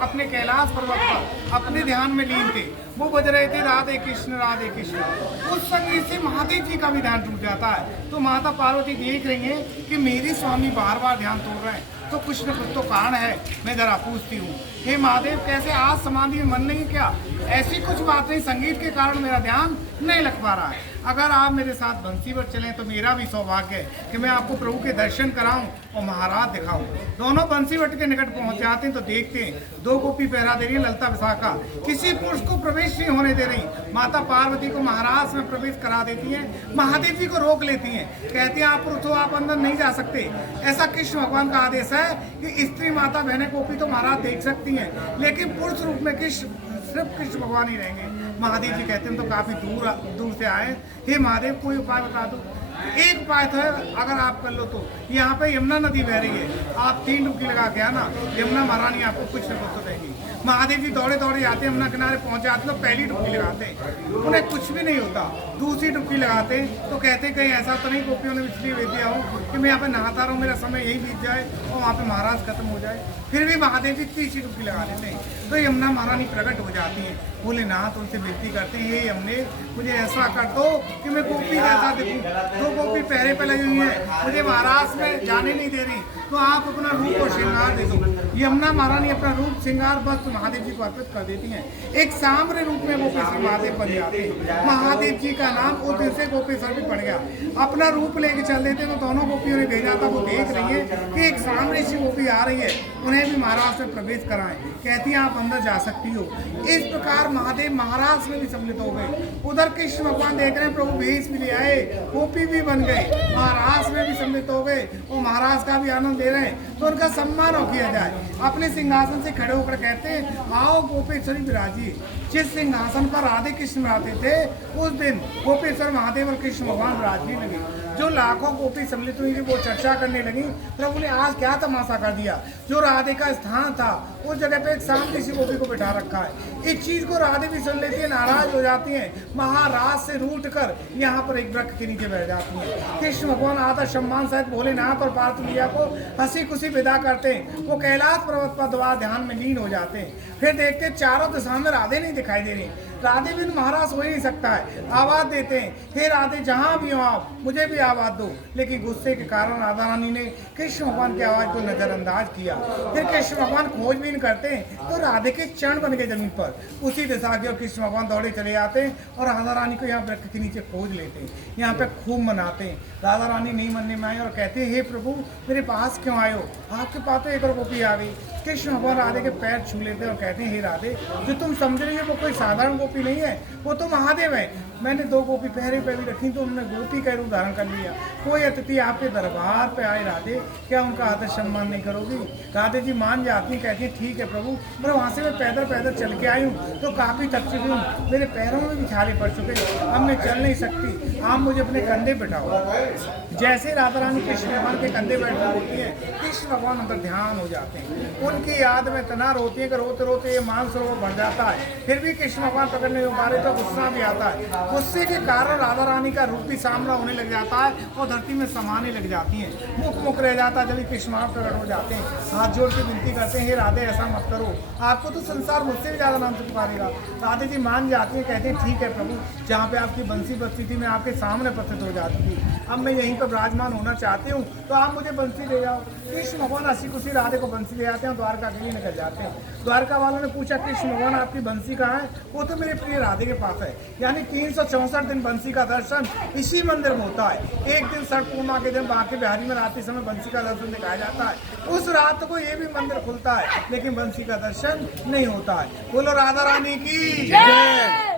अपने कैलाश पर्वत पर अपने ध्यान में लीन थे, वो बज रहे थे राधे कृष्ण राधे कृष्ण। उस संगीत से महादेव जी का भी ध्यान टूट जाता है। तो माता पार्वती देख रही हैं कि मेरी स्वामी बार बार ध्यान तोड़ रहे हैं, तो कुछ न कुछ तो कारण है। मैं जरा पूछती हूँ, हे महादेव, कैसे आज समाधि में मन नहीं क्या? ऐसी कुछ बात नहीं, संगीत के कारण मेरा ध्यान नहीं लग पा रहा है। अगर आप मेरे साथ बंसीवट चलें तो मेरा भी सौभाग्य है कि मैं आपको प्रभु के दर्शन कराऊं और महाराज दिखाऊं। दोनों बंसीवट के निकट पहुंच जाते हैं तो देखते हैं दो गोपी पहरा दे रही है ललता विशाखा, किसी पुरुष को प्रवेश नहीं होने दे रही। माता पार्वती को महाराज में प्रवेश करा देती हैं, महादेव जी को रोक लेती हैं, कहती हैं आप पुरुष हो, आप अंदर नहीं जा सकते। ऐसा कृष्ण भगवान का आदेश है कि स्त्री माता बहनें गोपी तो महाराज देख सकती हैं, लेकिन पुरुष रूप में सिर्फ कृष्ण भगवान ही रहेंगे। महादेव जी कहते हैं तो काफी दूर से आए, हे महादेव कोई उपाय बता दो। एक उपाय तो है, अगर आप कर लो तो यहाँ पे यमुना नदी बह रही है, आप 3 डुबकी लगा के आना, यमुना महारानी आपको कुछ न कुछ तो देगी। महादेव जी दौड़े दौड़े जाते हैं, यमुना किनारे पहुंच जाते तो पहली डुबकी लगाते हैं, उन्हें कुछ भी नहीं होता। दूसरी डुबकी लगाते तो कहते कहीं ऐसा तो नहीं गोपियों ने इसलिए भेज दिया हो कि मैं यहाँ पे नहाता रहूँ, मेरा समय यही बीत जाए और वहाँ पे महाराज खत्म हो जाए। फिर भी महादेव जी तीसरी डुबकी लगा लेते हैं तो यमुना महारानी प्रकट हो जाती है। भोलेनाथ उनसे विनती करते हैं, हे यमुने मुझे ऐसा कर दो कि मैं गोपी जैसा दिखूं। दो गोपी पहरे पे लगी हुई है, मुझे महाराज में जाने नहीं दे रही, तो आप अपना रूप और श्रृंगार दे दो। यमुना महारानी अपना रूप श्रृंगार वस्त्र महादेव जी को अर्पित कर देती हैं। एक सांवरे रूप में गोपेश्वर महादेव बन जाते हैं। महादेव जी का नाम उस दिन से गोपेश्वर भी पड़ गया। अपना रूप लेके चल देते तो दोनों गोपियों ने भेजा था, वो देख रही है कि एक सांवरे सी गोपी आ रही है, उन्हें भी महाराज में प्रवेश कराएं। कहती हैं आप अंदर जा सकती हो। इस प्रकार महादेव महाराज में भी सम्मिलित हो गए। उधर कृष्ण भगवान देख रहे हैं, प्रभु भेष भी ले आए, गोपी भी बन गए, महाराज में भी सम्मिलित हो गए और महाराज का भी आनंद दे रहे हैं। तो उनका सम्मान हो किया जाए। अपने सिंहासन से खड़े होकर कहते हैं आओ गोपेश्वरी विराजी। जिस सिंहासन पर राधे कृष्ण रहते थे उस दिन गोपेश्वर महादेव और कृष्ण भगवान विराजने लगे। जो लाखों गोपी सम्मिलित हुई थी वो चर्चा करने लगी, प्रभु ने आज क्या तमाशा कर दिया। जो राधे का स्थान था उस जगह पे एक शांति सी गोपी को बिठा रखा है। इस चीज को राधे भी सुन लेती है, नाराज हो जाती हैं, महाराज से रूठ कर यहाँ पर एक वृक्ष के नीचे बैठ जाती हैं। कृष्ण भगवान आदर सम्मान सहित भोलेनाथ और पार्वती मैया को हंसी खुशी विदा करते हैं। वो कैलाश पर्वत पर दोबारा ध्यान में लीन हो जाते हैं। फिर देखते चारों दिशा में राधे नहीं दिखाई दे रही। राधे बिन महाराज हो ही नहीं सकता है। आवाज देते हैं, हे राधे जहाँ भी हो आप मुझे भी आवाज दो। लेकिन गुस्से के कारण राधा रानी ने कृष्ण भगवान की आवाज को नजरअंदाज किया। फिर कृष्ण भगवान खोजबीन करते हैं तो राधे के चरण बन गए जमीन पर। उसी दिशा की ओर कृष्ण भगवान दौड़े चले जाते हैं और राधा रानी को यहाँ वृक्ष के नीचे खोज लेते हैं। यहाँ पे खूब मनाते हैं। राधा रानी नहीं मनने में आई और कहते हैं, हे प्रभु मेरे पास क्यों आए हो? आपके पास तो एक और गोपी आ गई। कृष्ण भगवान राधे के पैर छू लेते हैं और कहते हैं, हे राधे जो तुम समझ रही हो वो कोई साधारण गोपी नहीं है, वो तो महादेव है। मैंने 2 गोपी पहरे पे भी रखी तो उन्होंने गोपी का रूप धारण कर लिया। कोई अतिथि आपके दरबार पे आए राधे, क्या उनका आदर सम्मान नहीं करोगी? राधे जी मान जाती हैं, कहती हैं ठीक है प्रभु, पर वहाँ से मैं पैदल चल के आई हूँ तो काफ़ी थक चुकी हूँ, मेरे पैरों में भी छाले पड़ चुके, अब मैं चल नहीं सकती, आप मुझे अपने कंधे बैठाओ। जैसे राधा रानी कृष्ण भगवान के कंधे बैठ होती है, कृष्ण भगवान अंदर ध्यान हो जाते हैं। उनकी याद में इतना रोती है कि रोते रोते ये मानसरोवर भर जाता है। फिर भी कृष्ण भगवान पकड़ने को मारे तो गुस्सा भी आता है। गुस्से के कारण राधा रानी का रूप भी सामना होने लग जाता है और धरती में समाने लग जाती हैं। मुख रह जाता है। जब कृष्ण भगवान प्रकट हो जाते हैं, हाथ जोड़ के विनती करते हैं, हे राधे ऐसा मत करो, आपको तो संसार मुझसे भी ज़्यादा नाम से पुकारेगा। राधे जी मान जाती हैं, कहते हैं ठीक है प्रभु, जहाँ पे आपकी बंसी बजती थी मैं आपके सामने प्रकट हो जाती थी, अब मैं यहीं पर विराजमान होना चाहती हूँ तो आप मुझे बंसी दे जाओ। कृष्ण भगवान हंसी खुशी राधे को बंसी ले आते हैं, द्वारका के लिए निकल जाते हैं। द्वारका वालों ने पूछा कृष्ण भगवान आपकी बंसी कहाँ है? वो तो मेरे प्रिय राधे के पास है। यानी 364 दिन बंसी का दर्शन इसी मंदिर में होता है। एक दिन षठ पूर्णिमा के दिन बांके बिहारी में रात के समय बंसी का दर्शन दिखाया जाता है। उस रात को ये भी मंदिर खुलता है लेकिन बंसी का दर्शन नहीं होता है। बोलो राधा रानी की जय।